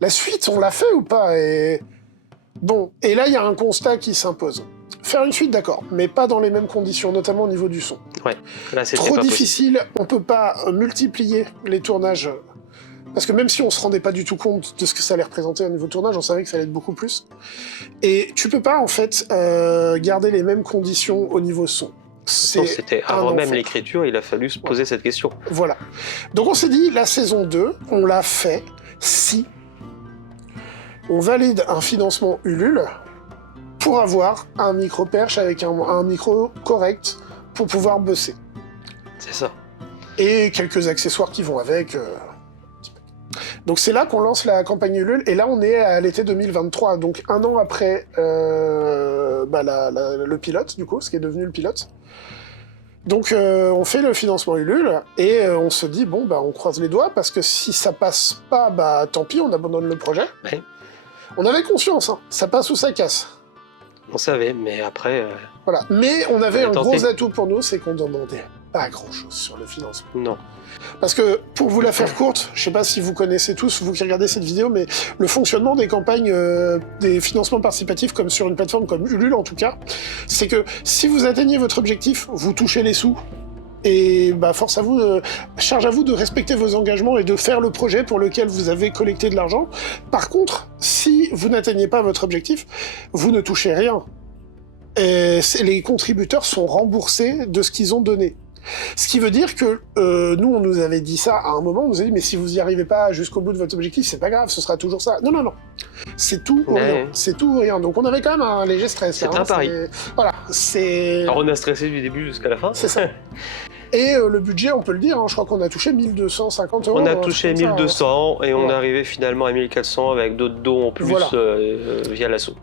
La suite, on l'a fait ou pas? Et bon, et là, il y a un constat qui s'impose. Faire une suite, d'accord, mais pas dans les mêmes conditions, notamment au niveau du son. Ouais, là c'était Trop pas difficile, on peut pas multiplier les tournages. Parce que même si on se rendait pas du tout compte de ce que ça allait représenter au niveau tournage, on savait que ça allait être beaucoup plus. Et tu peux pas, en fait, garder les mêmes conditions au niveau son. C'était avant même l'écriture, il a fallu se poser cette question. Voilà. Donc on s'est dit, la saison 2, on l'a fait si on valide un financement Ulule pour avoir un micro-perche avec un micro correct pour pouvoir bosser. C'est ça. Et quelques accessoires qui vont avec. Donc c'est là qu'on lance la campagne Ulule, et là on est à l'été 2023, donc un an après le pilote, du coup, ce qui est devenu le pilote. Donc on fait le financement Ulule, et on se dit, bon, on croise les doigts, parce que si ça passe pas, tant pis, on abandonne le projet. Ouais. On avait conscience, hein, ça passe ou ça casse. On savait, mais après... Voilà. Mais on avait un gros atout pour nous, c'est qu'on demandait pas grand-chose sur le financement. Non. Parce que, pour vous la faire courte, je sais pas si vous connaissez tous, vous qui regardez cette vidéo, mais le fonctionnement des campagnes, des financements participatifs, comme sur une plateforme comme Ulule en tout cas, c'est que si vous atteignez votre objectif, vous touchez les sous. Et force à vous, charge à vous de respecter vos engagements et de faire le projet pour lequel vous avez collecté de l'argent. Par contre, si vous n'atteignez pas votre objectif, vous ne touchez rien. Et les contributeurs sont remboursés de ce qu'ils ont donné. Ce qui veut dire que nous, on nous avait dit ça à un moment, on nous a dit, mais si vous n'y arrivez pas jusqu'au bout de votre objectif, c'est pas grave, ce sera toujours ça. Non, non, non. C'est tout ou rien. C'est tout ou rien. Donc on avait quand même un léger stress. C'est un pari. Voilà, c'est... Alors on a stressé du début jusqu'à la fin. C'est ça. Et le budget, on peut le dire, hein, je crois qu'on a touché 1250 €. On a touché 1200 ça, et on est arrivé finalement à 1400 avec d'autres dons en plus via l'assaut.